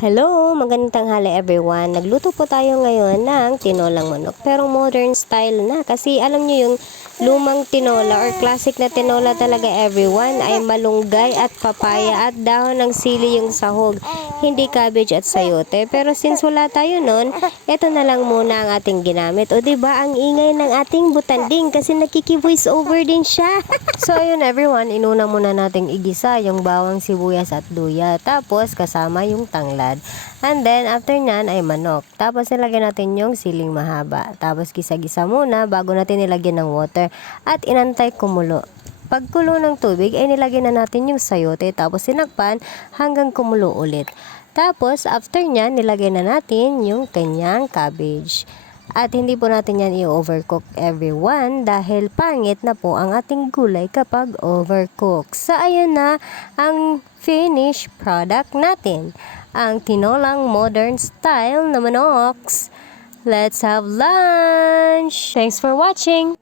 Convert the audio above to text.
Hello, magandang tanghali everyone. Nagluto po tayo ngayon ng tinolang manok. Pero modern style na kasi alam nyo yung lumang tinola or classic na tinola talaga everyone ay malunggay at papaya at dahon ng sili yung sahog. Hindi cabbage at sayote. Pero since wala tayo nun, ito na lang muna ang ating ginamit. O diba ang ingay ng ating butanding kasi nakiki-voice over din siya. So ayun everyone, inuna muna nating igisa yung bawang sibuyas at luya. Tapos kasama yung tanglad. And then, after nyan ay manok. Tapos, nilagyan natin yung siling mahaba. Tapos, gisa-gisa muna bago natin nilagyan ng water. At inantay kumulo. Pagkulo ng tubig, ay nilagyan na natin yung sayote. Tapos, sinakpan hanggang kumulo ulit. Tapos, after nyan, nilagyan na natin yung kanyang cabbage. At hindi po natin yan i-overcook everyone dahil pangit na po ang ating gulay kapag overcook. So, ayun na ang finished product natin. Ang tinolang modern style na manoks. Let's have lunch! Thanks for watching!